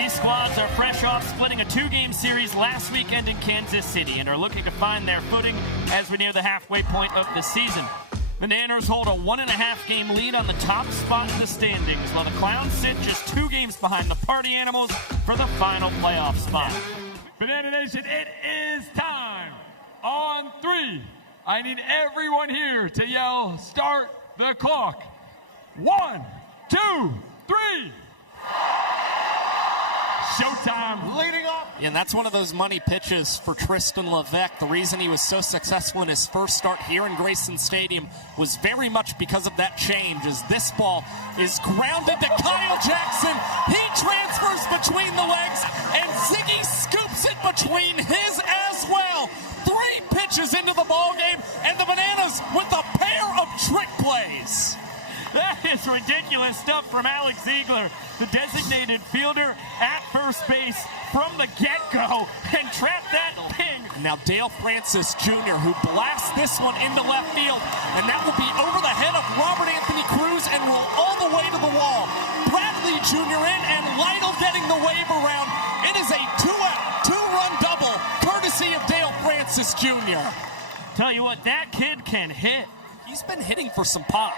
These squads are fresh off splitting a 2-game series last weekend in Kansas City and are looking to find their footing as we near the halfway point of the season. The Nanners hold a 1.5-game lead on the top spot in the standings, while the Clowns sit just 2 games behind the Party Animals for the final playoff spot. Banana Nation, it is time. On 3, I need everyone here to yell, start the clock. 1, 2, 3. Showtime leading off. Yeah, and that's one of those money pitches for Tristan Levesque. The reason he was so successful in his first start here in Grayson Stadium was very much because of that change, as this ball is grounded to Kyle Jackson. He transfers between the legs, and Ziggy scoops it between his as well. 3 pitches into the ball game, and the Bananas with a pair of trick plays. That is ridiculous stuff from Alex Ziegler, the designated fielder at first base from the get-go, and trapped that thing. Now Dale Francis Jr., who blasts this one into left field, and that will be over the head of Robert Anthony Cruz and roll all the way to the wall. Bradley Jr. in, and Lytle getting the wave around. It is a 2-run double, courtesy of Dale Francis Jr. Tell you what, that kid can hit. He's been hitting for some pop.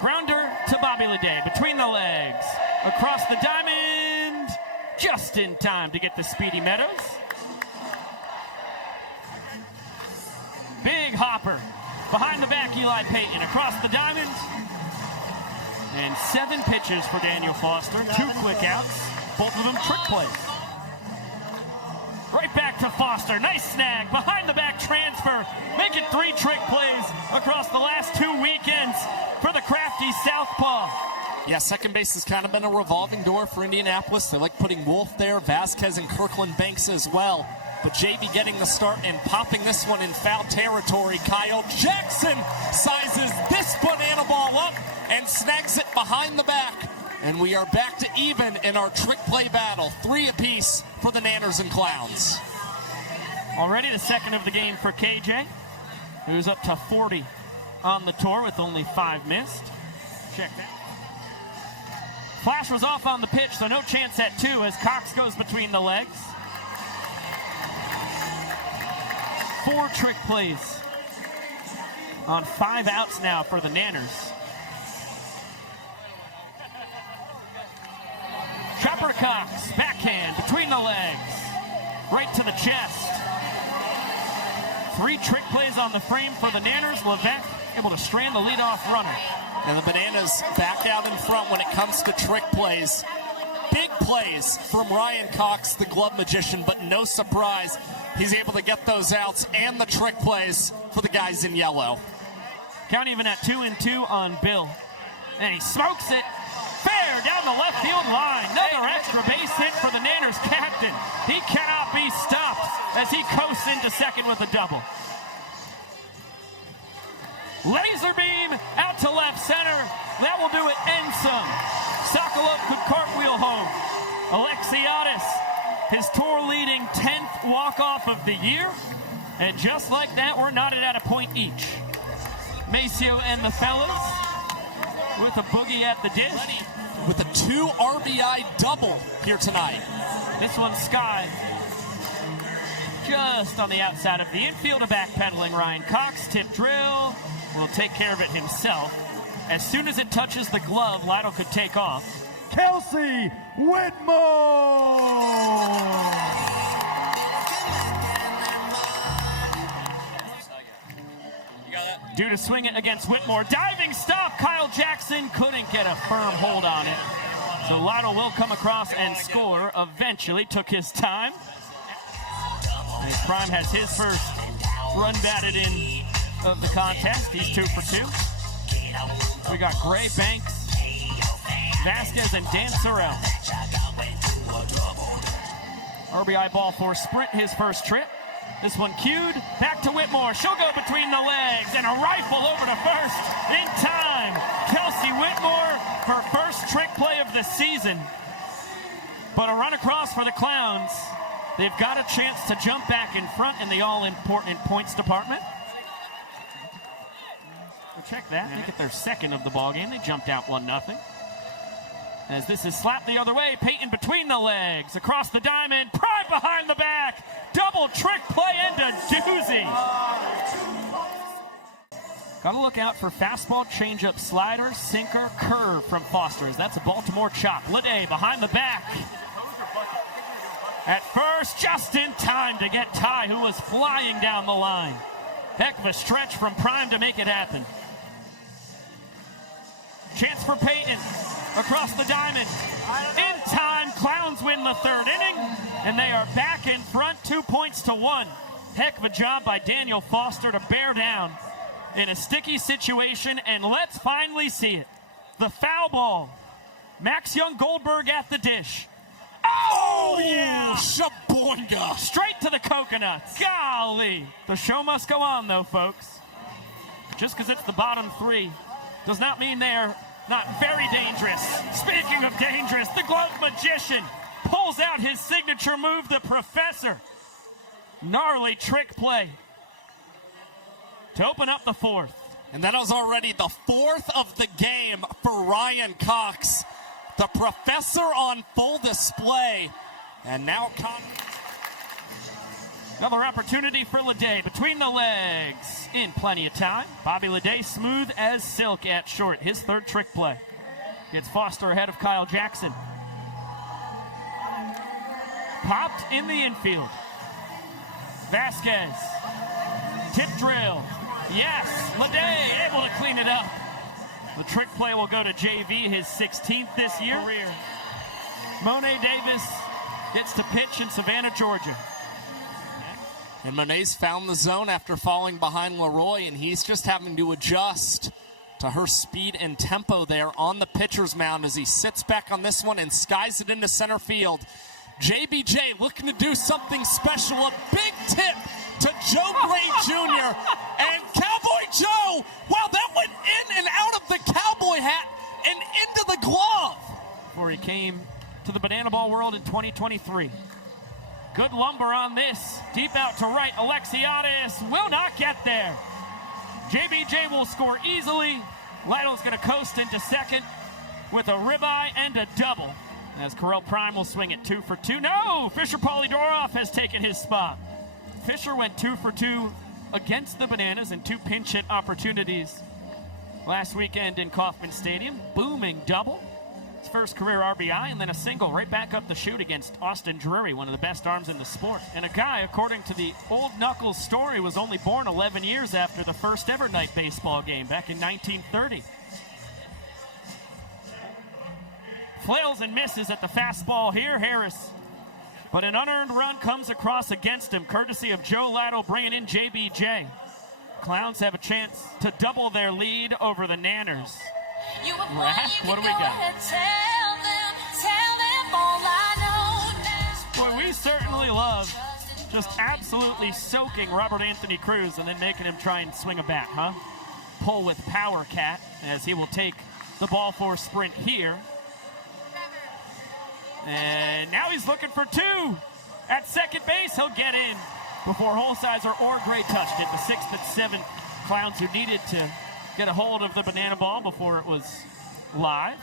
Grounder to Bobby Leday, between the legs, across the diamond, just in time to get the Speedy Meadows. Big hopper, behind the back Eli Payton, across the diamond. And 7 pitches for Daniel Foster, 2 quick outs, both of them trick plays. Right back to Foster, nice snag, behind the back transfer, making 3 trick plays across the last 2 weekends for the crafty southpaw. Yeah, second base has kind of been a revolving door for Indianapolis. They like putting Wolf there, Vasquez and Kirkland Banks as well. But JV getting the start and popping this one in foul territory. Kyle Jackson sizes this banana ball up and snags it behind the back. And we are back to even in our trick play battle. 3 apiece for the Nanners and Clowns. Already the second of the game for KJ, who's up to 40 on the tour with only 5 missed. Check that. Flash was off on the pitch, so no chance at 2 as Cox goes between the legs. 4 trick plays on 5 outs now for the Nanners. Chopper Cox, backhand, between the legs, right to the chest. 3 trick plays on the frame for the Nanners. Levesque able to strand the leadoff runner. And the Bananas back out in front when it comes to trick plays. Big plays from Ryan Cox, the glove magician, but no surprise, he's able to get those outs and the trick plays for the guys in yellow. Count even at 2-2 on Bill. And he smokes it. Fair down the left field line. Another extra base hit for the Nanners captain. He cannot be stopped as he coasts into second with a double. Laser beam out to left center. That will do it and some. Sokolov could cartwheel home. Alexiadis, his tour leading 10th walk-off of the year. And just like that, we're knotted at a point each. Maceo and the fellas with a boogie at the dish. With a 2 RBI double here tonight. This one's Sky. Just on the outside of the infield, a backpedaling Ryan Cox. Tip drill. Will take care of it himself. As soon as it touches the glove, Lytle could take off. Kelsey Whitmore! Due to swing it against Whitmore. Diving stop. Kyle Jackson couldn't get a firm hold on it. So Lytle will come across and score. Eventually took his time. And Prime has his first run batted in of the contest. He's 2 for 2. We got Gray, Banks, Vasquez, and Dan Sorrell. RBI ball for Sprint, his first trip. This one cued, back to Whitmore. She'll go between the legs, and a rifle over to first in time. Kelsey Whitmore for first trick play of the season. But a run across for the Clowns. They've got a chance to jump back in front in the all-important points department. We'll check that. They get their second of the ball game. They jumped out 1-0. As this is slapped the other way, Peyton between the legs, across the diamond, prime behind the back, double trick play into doozy. Got to look out for fastball, changeup, slider, sinker, curve from Foster, as that's a Baltimore chop. Lede behind the back. At first, just in time to get Ty, who was flying down the line. Heck of a stretch from Prime to make it happen. Chance for Peyton. Across the diamond. In time, Clowns win the third inning, and they are back in front, 2-1. Heck of a job by Daniel Foster to bear down in a sticky situation, and let's finally see it. The foul ball. Max Young-Goldberg at the dish. Oh, yeah! Shaboinga! Straight to the coconuts. Golly! The show must go on, though, folks. Just because it's the bottom three does not mean they're not very dangerous. Speaking of dangerous, the glove magician pulls out his signature move, the Professor. Gnarly trick play to open up the fourth. And that was already the fourth of the game for Ryan Cox. The Professor on full display. And now another opportunity for Lede between the legs in plenty of time. Bobby Lede smooth as silk at short. His third trick play. Gets Foster ahead of Kyle Jackson. Popped in the infield. Vasquez. Tip drill. Yes, Lede able to clean it up. The trick play will go to JV, his 16th this year. Monet Davis gets to pitch in Savannah, Georgia. And Monet's found the zone after falling behind Leroy, and he's just having to adjust to her speed and tempo there on the pitcher's mound as he sits back on this one and skies it into center field. JBJ looking to do something special. A big tip to Joe Gray Jr. And Cowboy Joe, wow, that went in and out of the cowboy hat and into the glove. Before he came to the banana ball world in 2023. Good lumber on this. Deep out to right. Alexiadis will not get there. JBJ will score easily. Lytle's going to coast into second with a ribeye and a double. As Correll Prime will swing it 2 for 2. No! Fisher Polydorov has taken his spot. Fisher went 2 for 2 against the Bananas in 2 pinch hit opportunities last weekend in Kauffman Stadium. Booming double. His first career RBI, and then a single right back up the chute against Austin Drury, one of the best arms in the sport. And a guy, according to the Old Knuckles story, was only born 11 years after the first ever night baseball game back in 1930. Flails and misses at the fastball here, Harris. But an unearned run comes across against him, courtesy of Joe Lytle bringing in JBJ. Clowns have a chance to double their lead over the Nanners. What do we got? Boy, we certainly love just absolutely soaking Robert Anthony Cruz and then making him try and swing a bat, huh? Pull with power, Cat, as he will take the ball for a sprint here. And now he's looking for 2 at second base. He'll get in before Holsizer or Gray touched it. The 6th and 7th Clowns who needed to get a hold of the banana ball before it was live.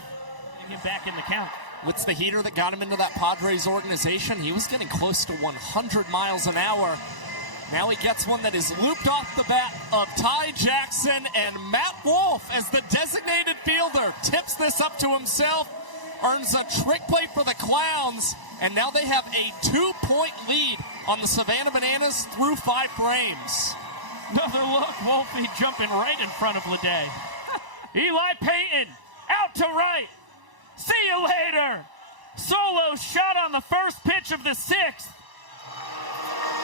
Getting him back in the count. What's the heater that got him into that Padres organization? He was getting close to 100 miles an hour. Now he gets one that is looped off the bat of Ty Jackson, and Matt Wolf, as the designated fielder, tips this up to himself, earns a trick play for the Clowns, and now they have a 2-point lead on the Savannah Bananas through 5 frames. Another look, Wolfie jumping right in front of Lede. Eli Peyton, out to right. See you later. Solo shot on the first pitch of the 6th.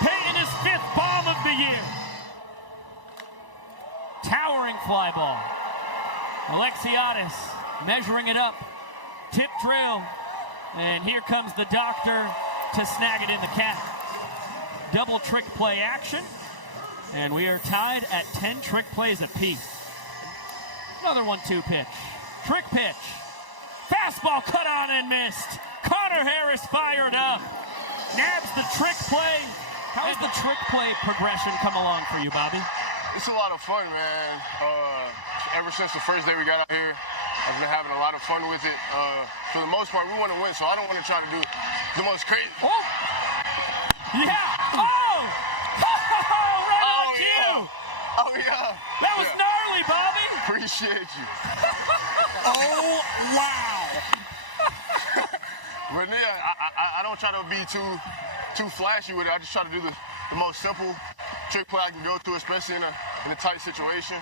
Peyton is 5th bomb of the year. Towering fly ball. Alexiadis measuring it up. Tip drill. And here comes the doctor to snag it in the cap. Double trick play action. And we are tied at 10 trick plays apiece. Another 1-2 pitch. Trick pitch. Fastball cut on and missed. Connor Harris fired up. Nabs the trick play. How has the trick play progression come along for you, Bobby? It's a lot of fun, man. Ever since the first day we got out here, I've been having a lot of fun with it. for the most part, we want to win, so I don't want to try to do the most crazy. Oh! Yeah! Oh! Right on cue! Oh, yeah. That was gnarly, Bobby! Appreciate you. Oh, wow. But yeah, I don't try to be too flashy with it. I just try to do the most simple trick play I can go to, especially in a tight situation.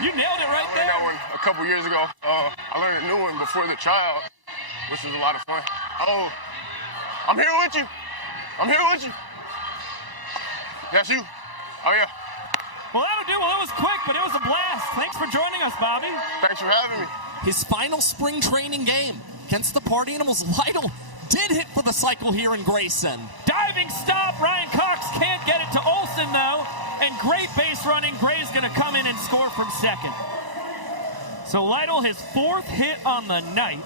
You nailed it right I learned there. that one a couple years ago. I learned a new one before the tryout, which was a lot of fun. Oh, I'm here with you. I'm here with you. That's you. Oh, yeah. Well, that'll do. Well, it was quick, but it was a blast. Thanks for joining us, Bobby. Thanks for having me. His final spring training game against the Party Animals, Lytle did hit for the cycle here in Grayson. Diving stop. Ryan Cox can't get it to Olsen, though. And great base running. Gray's going to come in and score from second. So Lytle, his 4th hit on the night.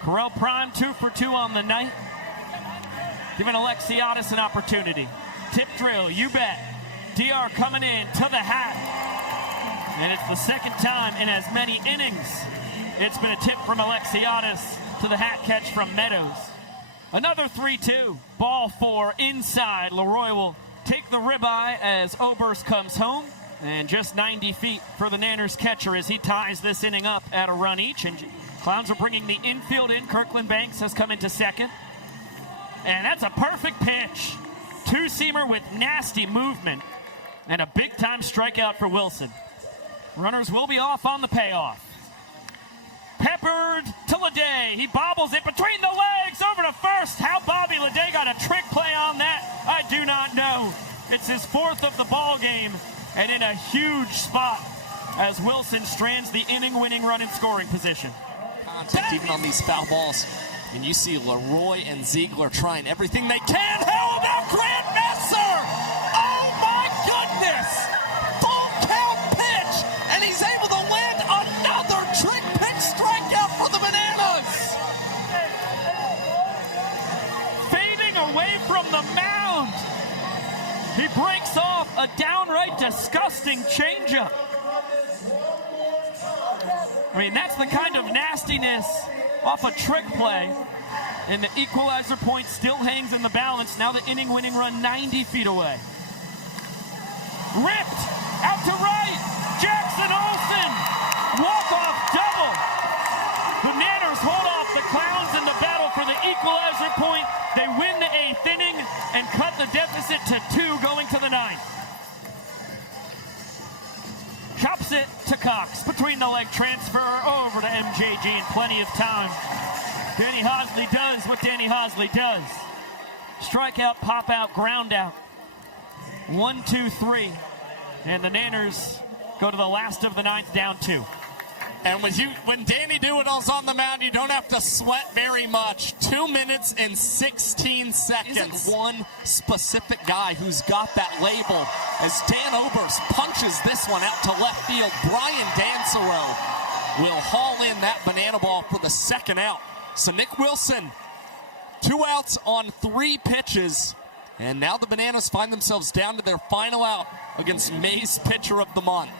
Correll Prime, 2 for 2 on the night. Giving Alexiadis an opportunity. Tip drill, you bet. DR coming in to the hat. And it's the second time in as many innings it's been a tip from Alexiadis to the hat catch from Meadows. Another 3-2. Ball 4 inside. Leroy will take the ribeye as Oberst comes home. And just 90 feet for the Nanners catcher as he ties this inning up at a run each. And Clowns are bringing the infield in. Kirkland Banks has come into second. And that's a perfect pitch. Two-seamer with nasty movement. And a big-time strikeout for Wilson. Runners will be off on the payoff. Peppered to Leday. He bobbles it between the legs over to first. How Bobby Leday got a trick play on that, I do not know. It's his 4th of the ball game and in a huge spot as Wilson strands the inning-winning run in scoring position. Contact even on these foul balls. And you see Leroy and Ziegler trying everything they can. How about Grant Messer? Oh my goodness! Full count pitch, and he's able to land another trick pitch strikeout for the Bananas. Fading away from the mound. He breaks off a downright disgusting changeup. I mean, that's the kind of nastiness off a trick play. And the equalizer point still hangs in the balance. Now the inning-winning run 90 feet away. Ripped out to right. Jackson Olsen. Walk-off double. The Nanners hold off the Clowns in the battle for the equalizer point. They win the 8th inning and cut the deficit to 2 going to the 9th. Chops it to Cox. Between the leg transfer over to MJG in plenty of time. Danny Hosley does what Danny Hosley does. Strikeout, pop out, ground out. 1, 2, 3. And the Nanners go to the last of the 9th, down 2. And when Danny Doolittle's on the mound, you don't have to sweat very much. 2 minutes and 16 seconds. Isn't one specific guy who's got that label as Dan Oberst punches this one out to left field. Brian Dansereau will haul in that banana ball for the second out. So Nick Wilson, 2 outs on 3 pitches. And now the Bananas find themselves down to their final out against May's pitcher of the month.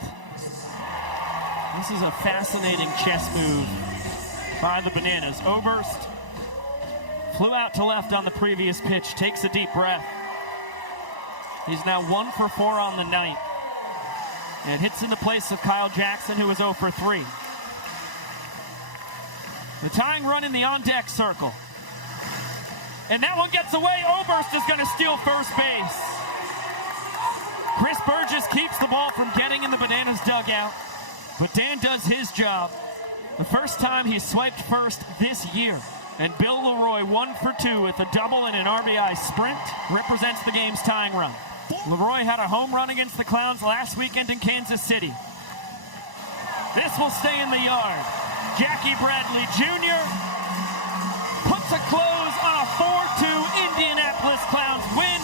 This is a fascinating chess move by the Bananas. Oberst flew out to left on the previous pitch, takes a deep breath. He's now 1 for 4 on the night. And hits in the place of Kyle Jackson, who was 0 for 3. The tying run in the on-deck circle. And that one gets away. Oberst is going to steal first base. Chris Burgess keeps the ball from getting in the Bananas dugout. But Dan does his job. The first time he swiped first this year. And Bill Leroy, 1 for 2 with a double and an RBI sprint, represents the game's tying run. Leroy had a home run against the Clowns last weekend in Kansas City. This will stay in the yard. Jackie Bradley Jr. puts a close on a 4-2 Indianapolis Clowns win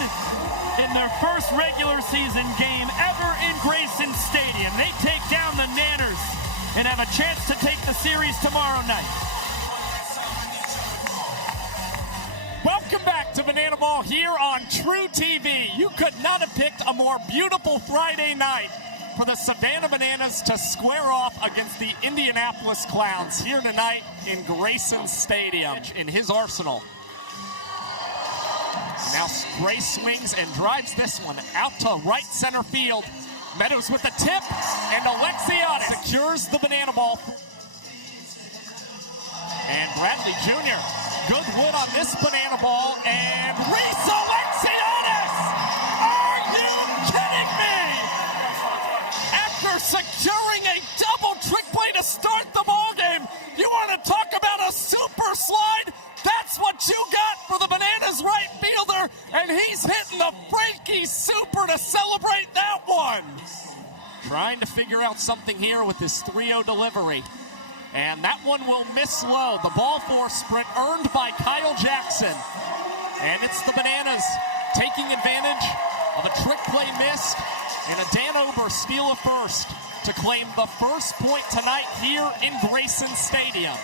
in their first regular season game ever in Grayson Stadium. They take down the Nanners and have a chance to take the series tomorrow night. Welcome back to Banana Ball here on True TV. You could not have picked a more beautiful Friday night for the Savannah Bananas to square off against the Indianapolis Clowns here tonight in Grayson Stadium in his arsenal. Now Gray swings and drives this one out to right center field. Meadows with the tip, and Alexiad secures the banana ball. And Bradley Jr., good wood on this banana ball, and Reese Alexiadis! Are you kidding me? After securing a double trick play to start the ballgame, you want to talk about a super slide? That's what you got for the Bananas right fielder, and he's hitting the Frankie super to celebrate that one. Trying to figure out something here with his 3-0 delivery. And that one will miss low. The ball four sprint earned by Kyle Jackson. And it's the Bananas taking advantage of a trick play missed and a Dan Ober steal of first to claim the first point tonight here in Grayson Stadium.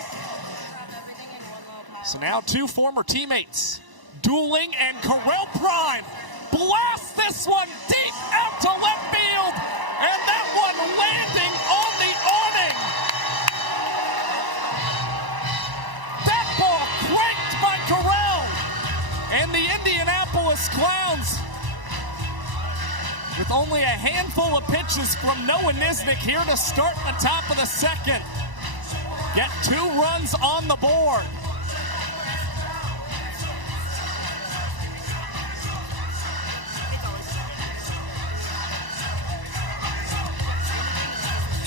So now two former teammates dueling, and Correll Prime blasts this one deep out to left field, and that one landing on the awning. That ball cranked by Correll, and the Indianapolis Clowns, with only a handful of pitches from Noah Nisnik here to start the top of the second, get 2 runs on the board.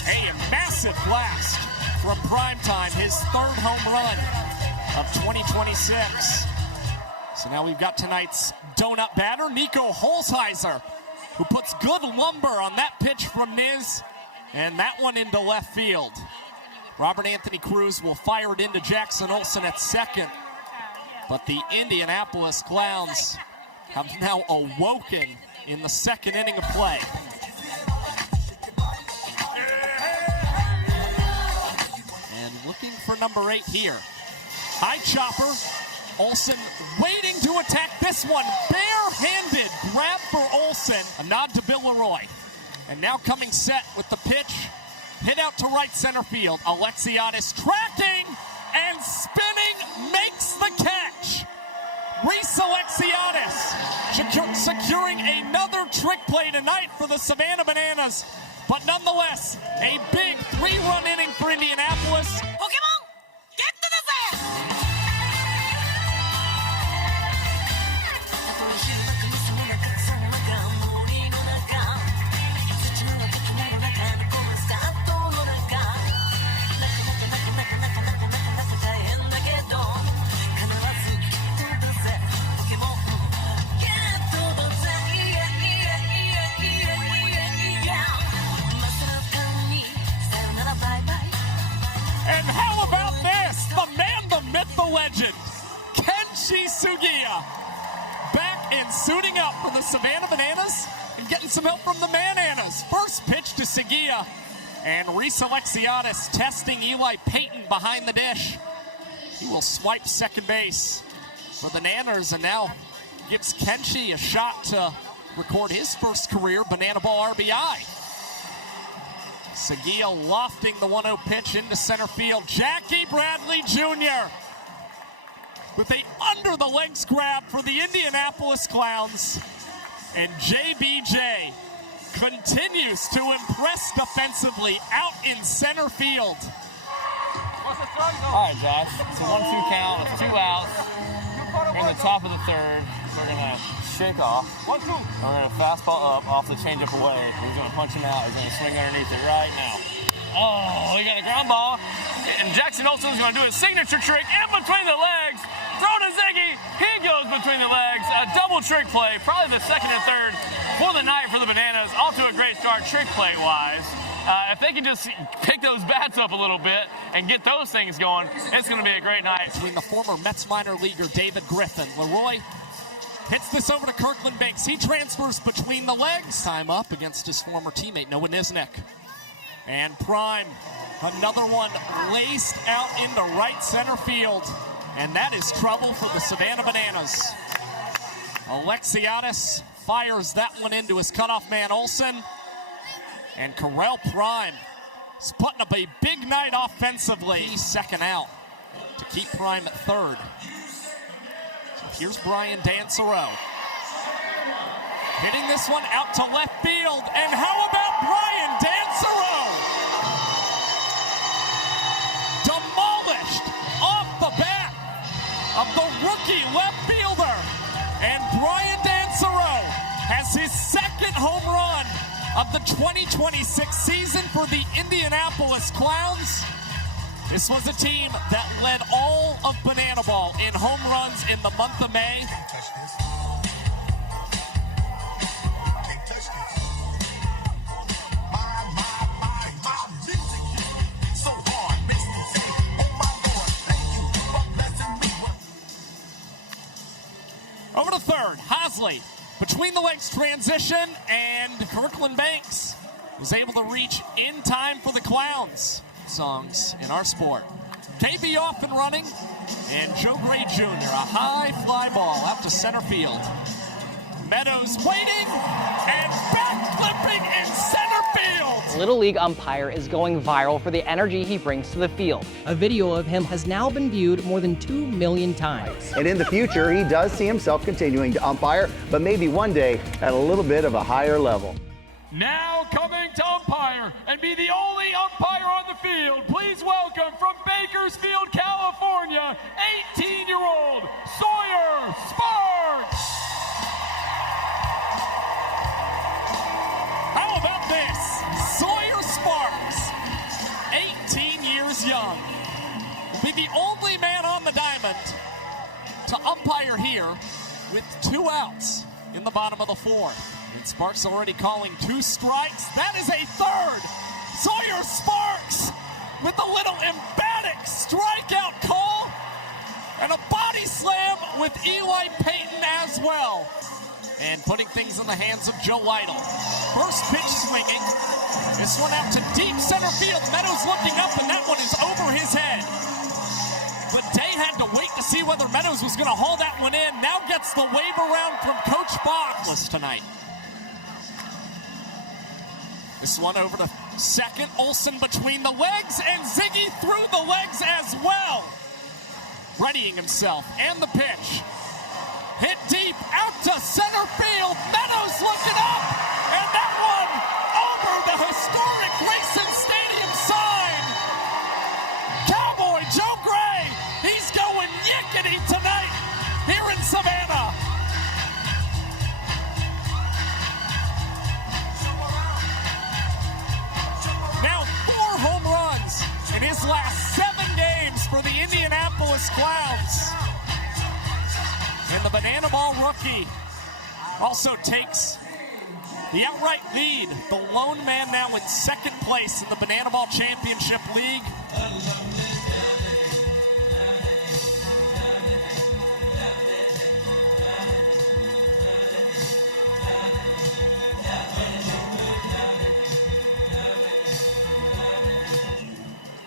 A massive blast from Primetime, his 3rd home run of 2026. So now we've got tonight's donut batter, Nico Holzheiser, who puts good lumber on that pitch from Niz, and that one into left field. Robert Anthony Cruz will fire it into Jackson Olsen at second, but the Indianapolis Clowns have now awoken in the 2nd inning of play. Looking for number 8 here. High chopper. Olsen waiting to attack this one. Bare-handed grab for Olsen. A nod to Bill Leroy. And now coming set with the pitch. Hit out to right center field. Alexiadis tracking and spinning, makes the catch. Reese Alexiadis securing another trick play tonight for the Savannah Bananas. But nonetheless, a big 3-run inning for Indianapolis. Pokemon, get to the set! And how about this? The man, the myth, the legend, Kenshi Sugiya, back and suiting up for the Savannah Bananas and getting some help from the Mananas. First pitch to Sugiya, and Reese Alexiadis testing Eli Payton behind the dish. He will swipe second base for the Nanners, and now gives Kenshi a shot to record his first career banana ball RBI. Sugiya lofting the 1-0 pitch into center field. Jackie Bradley Jr. with a under-the-legs grab for the Indianapolis Clowns. And JBJ continues to impress defensively out in center field. All right, Josh. It's a 1-2 count. It's 2 outs. We're in the top of the 3rd. We're going to shake off. 1-2. We're going to fastball up off the changeup away. He's going to punch him out. He's going to swing underneath it right now. Oh, he got a ground ball. And Jackson Olsen's going to do his signature trick in between the legs. Throw to Ziggy. He goes between the legs. A double trick play. Probably the 2nd and 3rd for the night for the Bananas. Off to a great start trick play-wise. If they can just pick those bats up a little bit and get those things going, it's going to be a great night. Between the former Mets minor leaguer David Griffin, Leroy hits this over to Kirkland Banks. He transfers between the legs. Time up against his former teammate Noah Nisnik. And Prime, another one laced out into right center field. And that is trouble for the Savannah Bananas. Alexiadis fires that one into his cutoff man Olsen. And Correll Prime is putting up a big night offensively. He's second out to keep Prime at third. So here's Brian Dansereau. Hitting this one out to left field. And how about Brian Dansereau? Demolished off the bat of the rookie left fielder. And Brian Dansereau has his second home run of the 2026 season for the Indianapolis Clowns. This was a team that led all of Banana Ball in home runs in the month of May. Over to third, Hosley. Between the legs transition, and Kirkland Banks was able to reach in time for the Clowns. Songs in our sport. KB off and running, and Joe Gray Jr. A high fly ball out to center field. Meadows waiting, and backflipping in center field. Little League umpire is going viral for the energy he brings to the field. A video of him has now been viewed more than 2 million times. And in the future, he does see himself continuing to umpire, but maybe one day at a little bit of a higher level. Now coming to umpire and be the only umpire on the field, please welcome from Bakersfield, California, 18-year-old Sawyer Sparks. How about this? Sawyer Sparks, 18 years young, will be the only man on the diamond to umpire here with 2 outs in the bottom of the 4th. And Sparks already calling 2 strikes. That is a third. Sawyer Sparks with a little emphatic strikeout call and a body slam with Eli Payton as well. And putting things in the hands of Joe Lytle. First pitch swinging. This one out to deep center field. Meadows looking up, and that one is over his head. But Day had to wait to see whether Meadows was going to haul that one in. Now gets the wave around from Coach Fox tonight. This one over to second. Olsen between the legs, and Ziggy through the legs as well. Readying himself, and the pitch. Hit deep, out to center field. Meadows looking up, and that one over the historic Grayson Stadium sign. Cowboy Joe Gray, he's going yickety tonight here in Savannah. Now 4 home runs in his last 7 games for the Indianapolis Clowns. And the Banana Ball rookie also takes the outright lead. The lone man now in second place in the Banana Ball Championship League.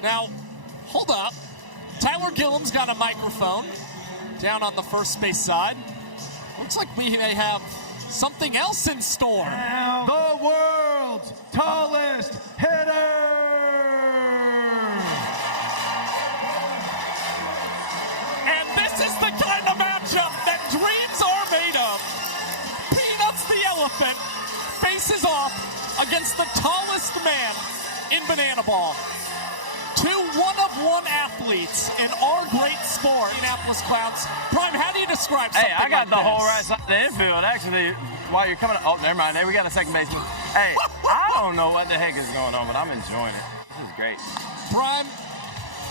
Now, hold up. Tyler Gillum's got a microphone down on the first base side. Looks like we may have something else in store. The world's tallest hitter. And this is the kind of matchup that dreams are made of. Peanuts the elephant faces off against the tallest man in Banana Ball. 2 one-of-one athletes in our great sport. Indianapolis Clowns. Prime, how do you describe something Hey, I got like the this? whole right side of the infield. Actually, while you're coming, oh, never mind. Hey, we got a second baseman. Hey, I don't know what the heck is going on, but I'm enjoying it. This is great. Prime,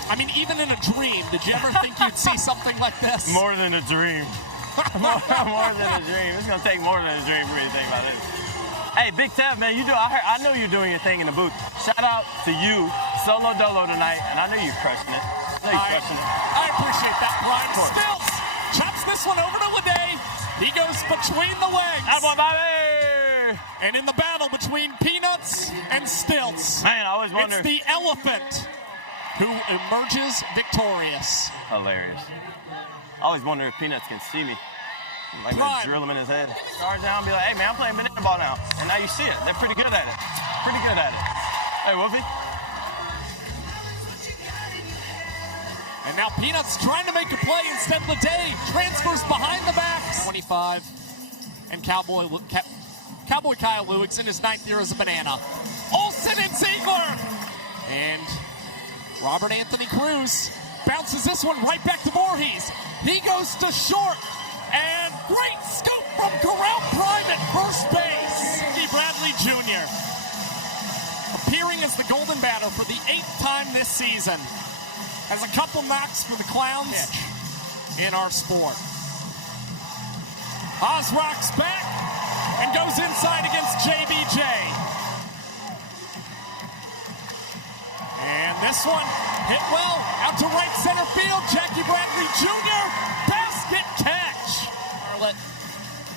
I mean, even in a dream, did you ever think you'd see something like this? More than a dream. more than a dream. It's gonna take more than a dream for me to think about this. Hey, Big Tev, man, I know you're doing your thing in the booth. Shout out to you, solo dolo tonight, and I know you're crushing it. I appreciate that, Brian. Stilts chops this one over to Lede. He goes between the legs. And in the battle between Peanuts and Stilts, man, I always wonder. It's the elephant who emerges victorious. Hilarious. I always wonder if Peanuts can see me. I'm gonna drill him in his head. Start down and be like, hey man, I'm playing banana ball now. And now you see it. They're pretty good at it. pretty good at it. Hey, Wolfie. And now Peanuts trying to make a play. Instead, Leday transfers behind the back. 25. And Cowboy Kyle Lewis in his 9th year as a Banana. Olsen and Ziegler. And Robert Anthony Cruz bounces this one right back to Voorhees. He goes to short. And great scoop from Corral Prime at first base. Ricky Bradley Jr. appearing as the Golden Batter for the 8th time this season. Has a couple knocks for the Clowns in our sport. Osrock's back and goes inside against JBJ. And this one hit well out to right center field. Jackie Bradley Jr. basket catch. Charlotte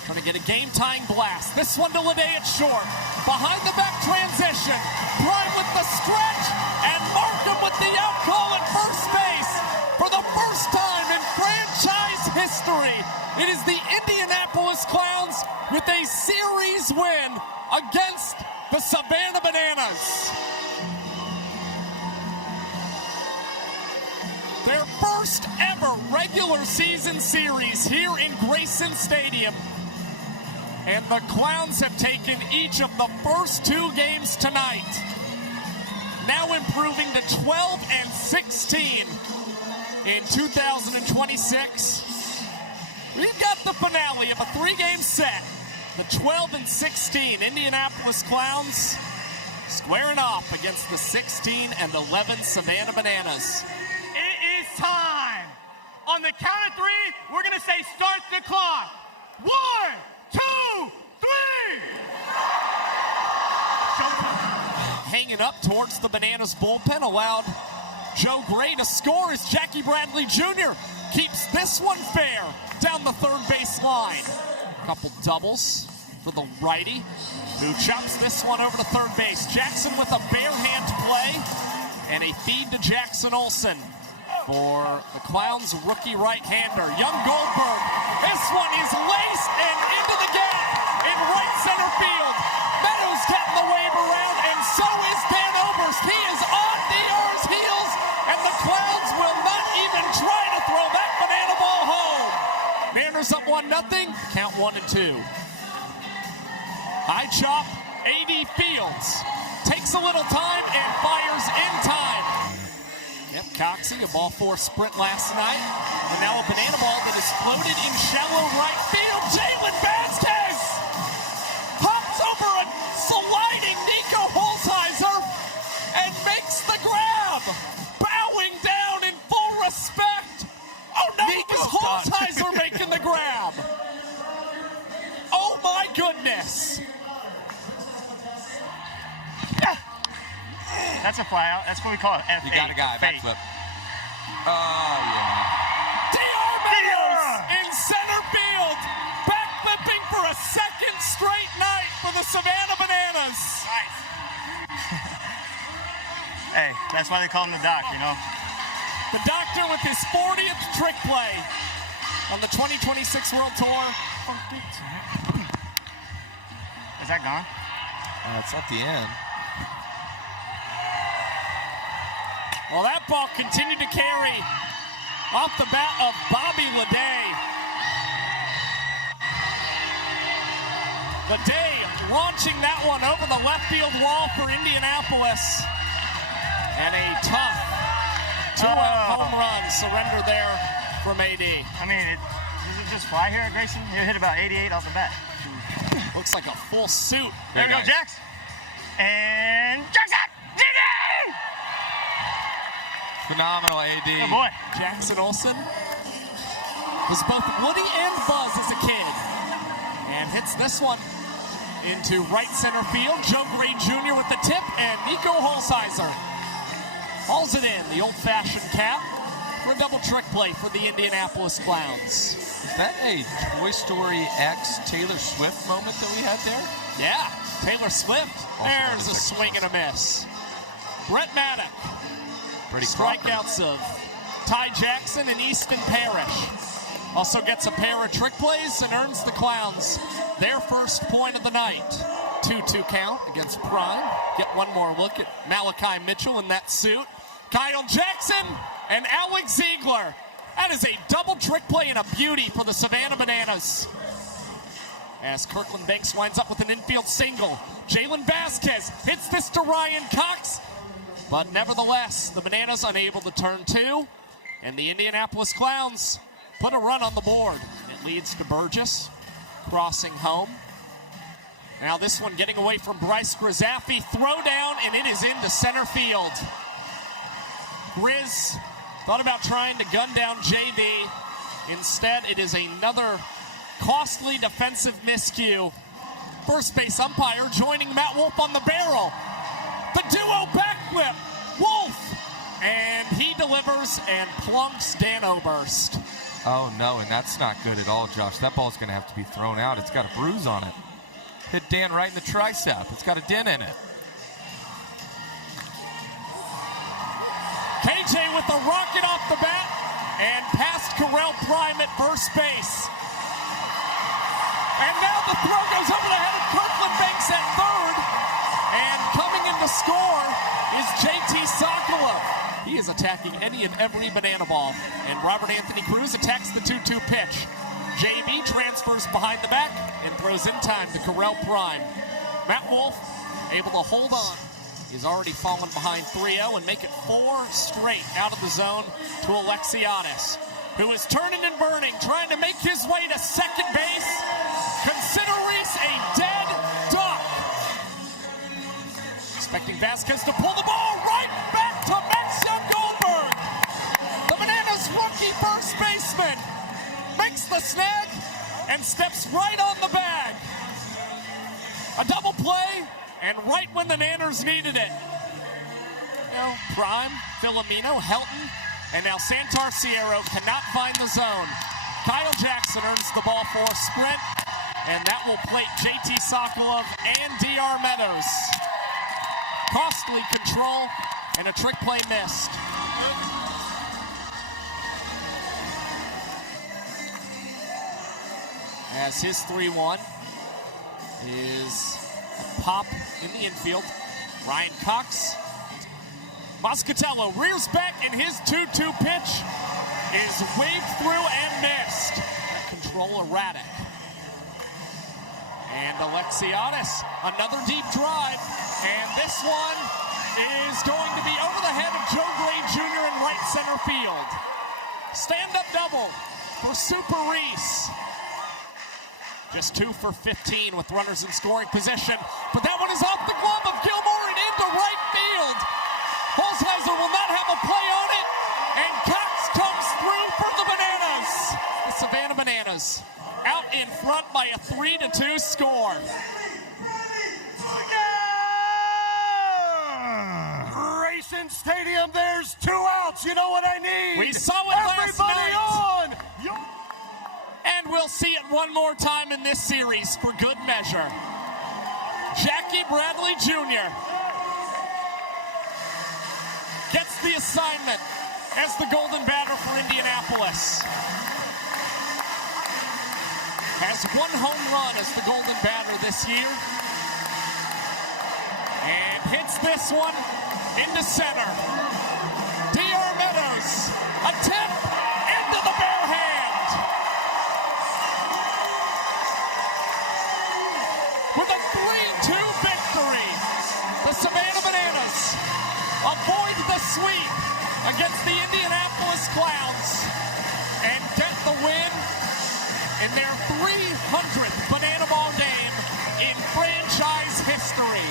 trying to get a game-tying blast. This one to Leday at short. Behind the back transition. Prime with the stretch. And Markham with the out call at first base. For the first time in franchise history, it is the Indianapolis Clowns with a series win against the Savannah Bananas. Their first ever regular season series here in Grayson Stadium. And the Clowns have taken each of the first 2 games tonight. Now improving to 12-16 in 2026. We've got the finale of a 3-game set. The 12-16 Indianapolis Clowns squaring off against the 16-11 Savannah Bananas. It is time. On the count of 3, we're going to say start the clock. 1, 2, 3. Hanging up towards the Bananas bullpen allowed Joe Gray to score as Jackie Bradley Jr. keeps this one fair down the third base line. A couple doubles for the righty who chops this one over to third base. Jackson with a bare hand play and a feed to Jackson Olsen for the Clowns rookie right-hander. Young Goldberg. This one is laced and into the gap in right center field. Meadows getting the wave around, and so is Dan Oberst. He is on Dior's heels, and the Clowns will not even try to throw that banana ball home. Nanners up 1-0. Count 1-2. High chop, A.D. Fields takes a little time and fires in time. Yep, Coxey, a ball 4 sprint last night. And now a banana ball that is floated in shallow right field. Jalen Vasquez hops over a sliding Nico Holzheiser and makes the grab. Bowing down in full respect. Oh no, it was Holzheiser making the grab. Oh my goodness. That's a fly out. That's what we call it. F8. You got a guy, backflip. Oh, yeah. Dior Meadows in center field. Backflipping for a second straight night for the Savannah Bananas. Nice. Hey, that's why they call him the doc, you know? The doctor with his 40th trick play on the 2026 World Tour. Is that gone? It's at the end. Well, that ball continued to carry off the bat of Bobby Leday. Leday launching that one over the left field wall for Indianapolis. And a tough 2-out home run surrender there from AD. I mean, does it just fly here at Grayson? It hit about 88 off the bat. Looks like a full suit. There we go, Jax. And Jackson! GG! Phenomenal AD. Oh boy. Jackson Olsen was both Woody and Buzz as a kid. And hits this one into right center field. Joe Gray Jr. with the tip, and Nico Holzheiser hauls it in, the old-fashioned cap, for a double trick play for the Indianapolis Clowns. Is that a Toy Story X Taylor Swift moment that we had there? Yeah, Taylor Swift. There's a swing and a miss. Brett Maddock. Strikeouts of Ty Jackson and Easton Parrish. Also gets a pair of trick plays and earns the Clowns their first point of the night. 2-2 count against Prime. Get one more look at Malachi Mitchell in that suit. Kyle Jackson and Alex Ziegler. That is a double trick play and a beauty for the Savannah Bananas. As Kirkland Banks winds up with an infield single. Jalen Vasquez hits this to Ryan Cox. But nevertheless, the Bananas unable to turn two. And the Indianapolis Clowns put a run on the board. It leads to Burgess crossing home. Now this one getting away from Bryce Grizaffi. Throw down, and it is into center field. Grizz thought about trying to gun down JD. Instead, it is another costly defensive miscue. First base umpire joining Matt Wolf on the barrel. The duo backflip. Wolf! And he delivers and plunks Dan Oberst. Oh, no, and that's not good at all, Josh. That ball's going to have to be thrown out. It's got a bruise on it. Hit Dan right in the tricep. It's got a dent in it. KJ with the rocket off the bat and past Correll Prime at first base. And now the throw goes over the head of Kirkland Banks at third. And coming in to score is JT Sokolov. He is attacking any and every banana ball. And Robert Anthony Cruz attacks the 2-2 pitch. JB transfers behind the back and throws in time to Correll Prime. Matt Wolf able to hold on. He's already fallen behind 3-0 and make it 4 straight out of the zone to Alexiadis, who is turning and burning, trying to make his way to second base. Consider Reese a dead duck. Expecting Vasquez to pull the ball right back to Maxim Goldberg. The Bananas rookie first baseman makes the snag and steps right on the bag. A double play, and right when the Nanners needed it. Prime, Filomeno, Helton, and now Santar Sierra cannot find the zone. Kyle Jackson earns the ball for a sprint, and that will plate JT Sokolov and DR Meadows. Costly control, and a trick play missed. As his 3-1 is a pop in the infield. Ryan Cox. Moscatello rears back, and his 2-2 pitch is waved through and missed. Control erratic. And Alexiadis, another deep drive, and this one is going to be over the head of Joe Gray Jr. in right center field. Stand-up double for Super Reese. Just 2 for 15 with runners in scoring position. But that one is off the glove of Gilmore and into right field. Holzheiser will not have a play on it. And Cox comes through for the Bananas. The Savannah Bananas out in front by a 3-2 score. Grayson Stadium, there's 2 outs. You know what I need? We saw it last night. On! And we'll see it one more time in this series for good measure. Jackie Bradley Jr. gets the assignment as the golden batter for Indianapolis. Has 1 home run as the golden batter this year. And hits this one into center. DR Meadows, a tip into the bare hand. With a 3-2 victory, the Savannah Bananas avoid the sweep against the Indianapolis Clowns and get the win in their 300th Banana Ball game in franchise history.